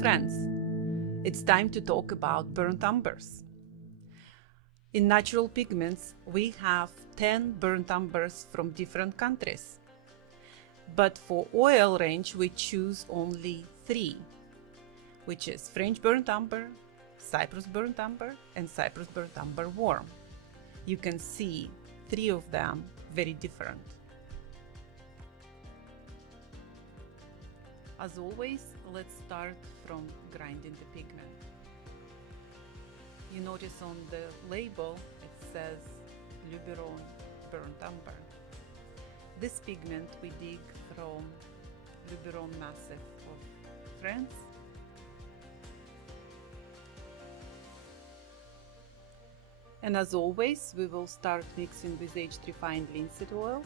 friends. It's time to talk about burnt umbers. In natural pigments, we have 10 burnt umbers from different countries. But for oil range, we choose only 3, which is French burnt umber, Cyprus burnt umber, and Cyprus burnt umber warm. You can see 3 of them very different. As always, let's start from grinding the pigment. You notice on the label it says Luberon burnt umber. This pigment we dig from Luberon Massif of France. And as always, we will start mixing with aged refined linseed oil.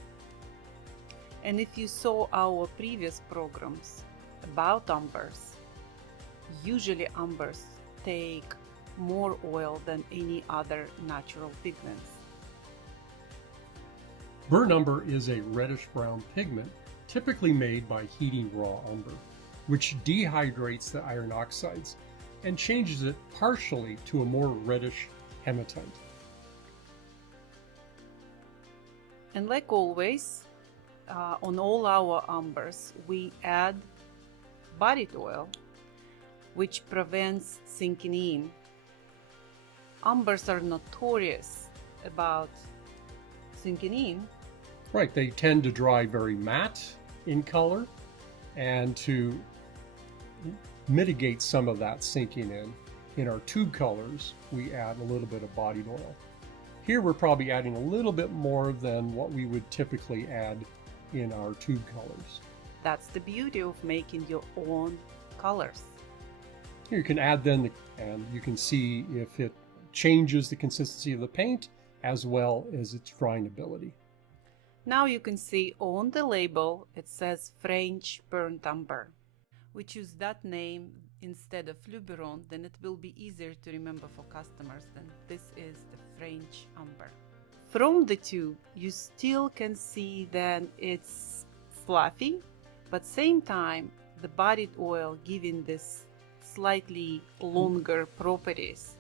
And if you saw our previous programs about umbers, usually umbers take more oil than any other natural pigments. Burnt umber is a reddish brown pigment typically made by heating raw umber, which dehydrates the iron oxides and changes it partially to a more reddish hematite. And like always, on all our umbers, we add bodied oil, which prevents sinking in. Umbers are notorious about sinking in. Right, they tend to dry very matte in color, and to mitigate some of that sinking in our tube colors, we add a little bit of bodied oil. Here we're probably adding a little bit more than what we would typically add in our tube colors. That's the beauty of making your own colors. Here you can add then, and you can see if it changes the consistency of the paint as well as its drying ability. Now you can see on the label it says French burnt umber. We choose that name instead of Luberon, then it will be easier to remember for customers. Then this is the French umber. From the tube you still can see that it's fluffy, but same time the bodied oil giving this slightly longer properties.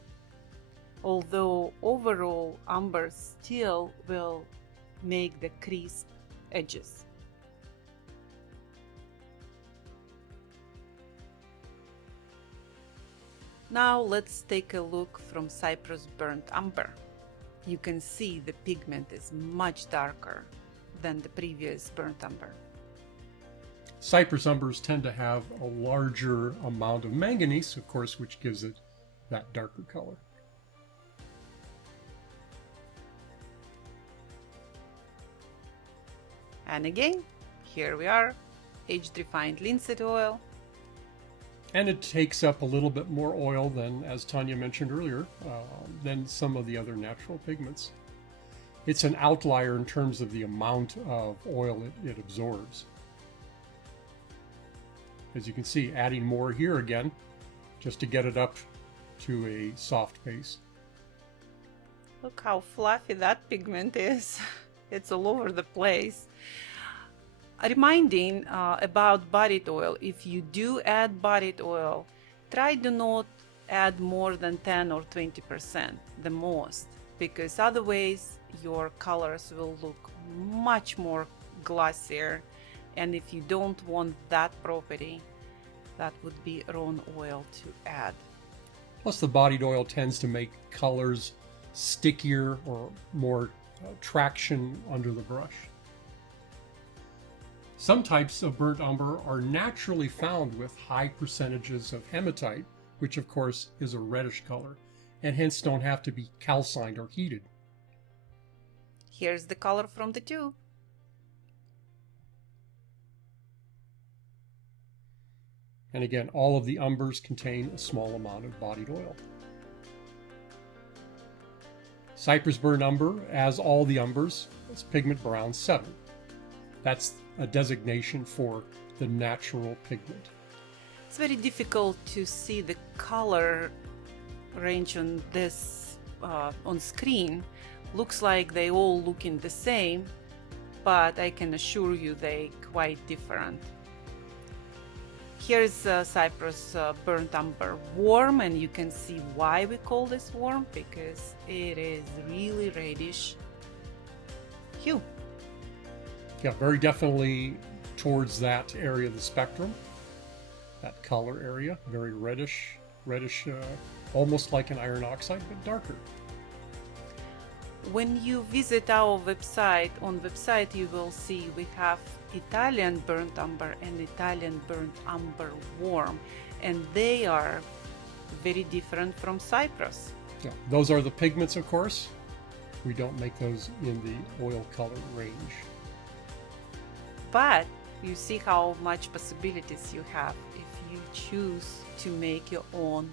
Although overall umber still will make the crisp edges. Now let's take a look from Cyprus burnt umber. You can see the pigment is much darker than the previous burnt umber. Cyprus umbers tend to have a larger amount of manganese, of course, which gives it that darker color. And again, here we are, aged refined linseed oil. And it takes up a little bit more oil than, as Tanya mentioned earlier, than some of the other natural pigments. It's an outlier in terms of the amount of oil it absorbs. As you can see, adding more here again, just to get it up to a soft base. Look how fluffy that pigment is. It's all over the place. Reminding about bodied oil, if you do add bodied oil, try to not add more than 10 or 20%, the most, because otherwise your colors will look much more glossier, and if you don't want that property, that would be wrong oil to add. Plus the bodied oil tends to make colors stickier or more traction under the brush. Some types of burnt umber are naturally found with high percentages of hematite, which of course is a reddish color, and hence don't have to be calcined or heated. Here's the color from the tube. And again, all of the umbers contain a small amount of bodied oil. Cyprus burnt umber, as all the umbers, is pigment brown 7. That's a designation for the natural pigment. It's very difficult to see the color range on this on screen. Looks like they all looking the same, but I can assure you they quite different. Here's Cyprus burnt umber warm, and you can see why we call this warm, because it is really reddish hue. Yeah, very definitely towards that area of the spectrum, that color area, very reddish, almost like an iron oxide, but darker. When you visit our website, on website you will see we have Italian burnt umber and Italian burnt umber warm, and they are very different from Cyprus. Yeah, those are the pigments, of course. We don't make those in the oil color range. But you see how much possibilities you have if you choose to make your own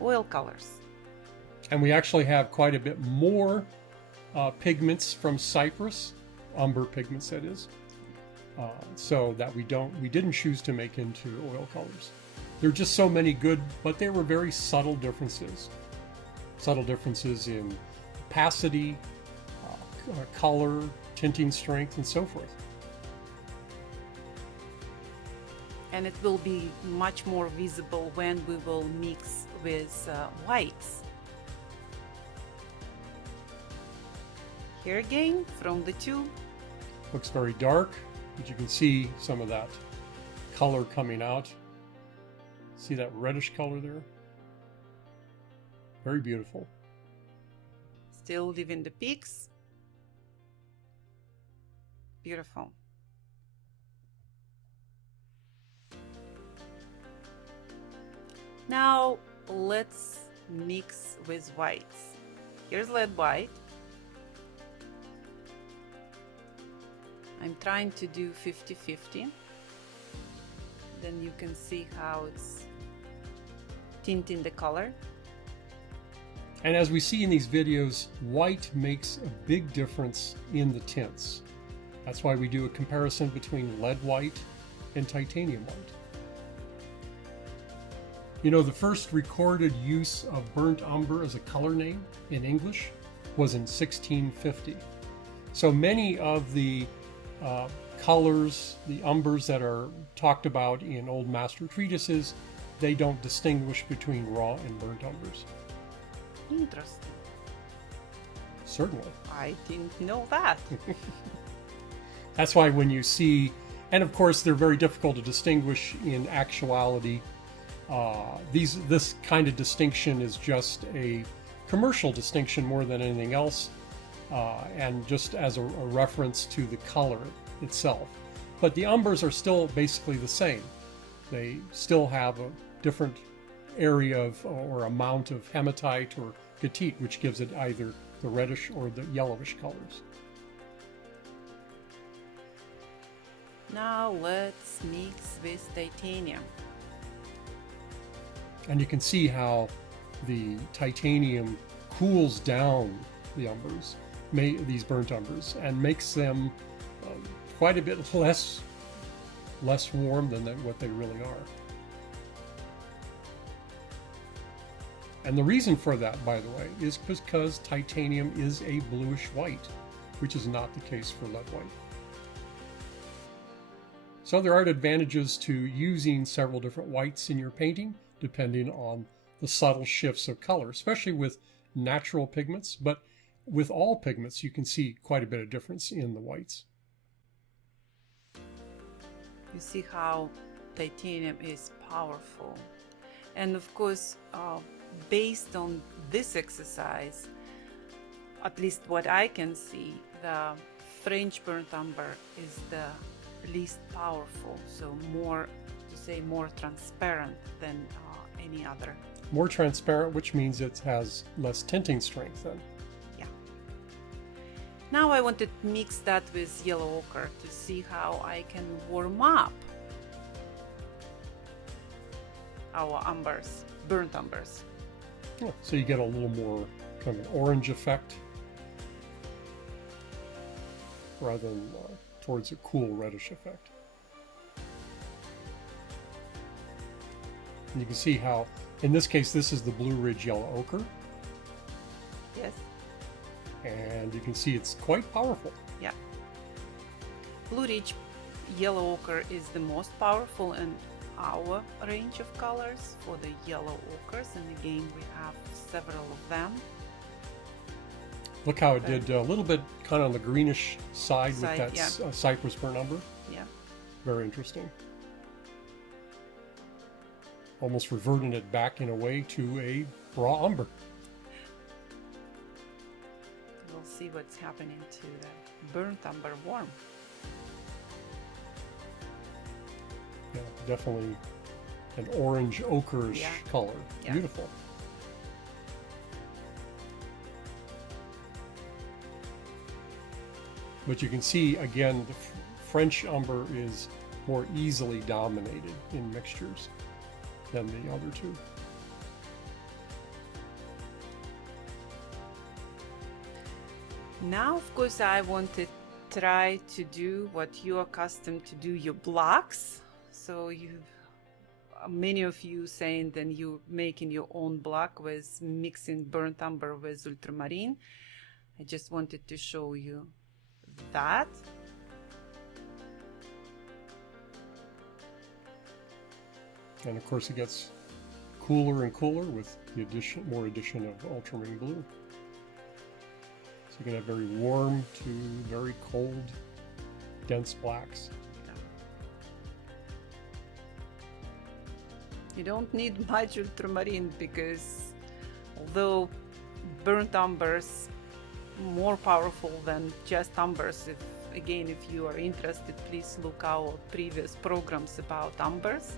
oil colors. And we actually have quite a bit more pigments from Cyprus, umber pigments that is, so that we didn't choose to make into oil colors. There are just so many good, but they were very subtle differences. Subtle differences in opacity, color, tinting strength, and so forth. And it will be much more visible when we will mix with whites. Here again, from the tube. Looks very dark, but you can see some of that color coming out. See that reddish color there? Very beautiful. Still leaving the peaks. Beautiful. Now let's mix with whites. Here's lead white. I'm trying to do 50-50. Then you can see how it's tinting the color. And as we see in these videos, white makes a big difference in the tints. That's why we do a comparison between lead white and titanium white. You know, the first recorded use of burnt umber as a color name in English was in 1650. So many of the colors, the umbers that are talked about in old master treatises, they don't distinguish between raw and burnt umbers. Interesting. Certainly. I didn't know that. That's why when you see, and of course they're very difficult to distinguish in actuality. This kind of distinction is just a commercial distinction more than anything else, and just as a reference to the color itself. But the umbers are still basically the same. They still have a different area of or amount of hematite or hematite, which gives it either the reddish or the yellowish colors. Now let's mix with titanium. And you can see how the titanium cools down the umbers, these burnt umbers, and makes them quite a bit less warm than what they really are. And the reason for that, by the way, is because titanium is a bluish white, which is not the case for lead white. So there are advantages to using several different whites in your painting, depending on the subtle shifts of color, especially with natural pigments, but with all pigments you can see quite a bit of difference in the whites. You see how titanium is powerful. And of course, based on this exercise, at least what I can see, the French burnt umber is the least powerful, so more transparent than any other. More transparent, which means it has less tinting strength then. Yeah. Now I want to mix that with yellow ochre to see how I can warm up our umbers, burnt umbers. Yeah, so you get a little more kind of an orange effect rather than towards a cool reddish effect. And you can see how, in this case, this is the Blue Ridge Yellow Ochre. Yes. And you can see it's quite powerful. Yeah. Blue Ridge Yellow Ochre is the most powerful, and our range of colors for the yellow ochres, and again we have several of them. Look how it did a little bit kind of on the greenish side with that yeah. Cyprus burnt umber. Yeah. Very interesting. Almost reverting it back in a way to a raw umber. We'll see what's happening to the burnt umber worm. Yeah, definitely an orange ochreish color. Yeah. Beautiful. But you can see again the French umber is more easily dominated in mixtures than the other two. Now, of course, I want to try to do what you're accustomed to do, your blocks. So many of you saying then you're making your own block with mixing burnt umber with ultramarine. I just wanted to show you that. And of course it gets cooler and cooler with the more addition of ultramarine blue. So you can have very warm to very cold, dense blacks. You don't need much ultramarine because although burnt umbers more powerful than just umbers, if you are interested, please look our previous programs about umbers.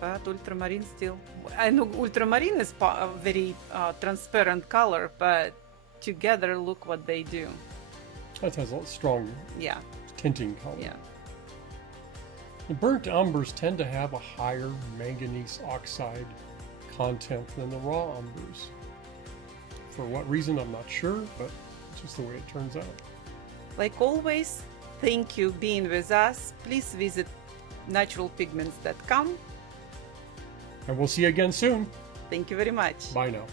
But ultramarine still, I know ultramarine is a very transparent color, but together look what they do. That has a strong tinting color. Yeah. The burnt umbers tend to have a higher manganese oxide content than the raw umbers. For what reason, I'm not sure, but it's just the way it turns out. Like always, thank you being with us. Please visit naturalpigments.com. And we'll see you again soon. Thank you very much. Bye now.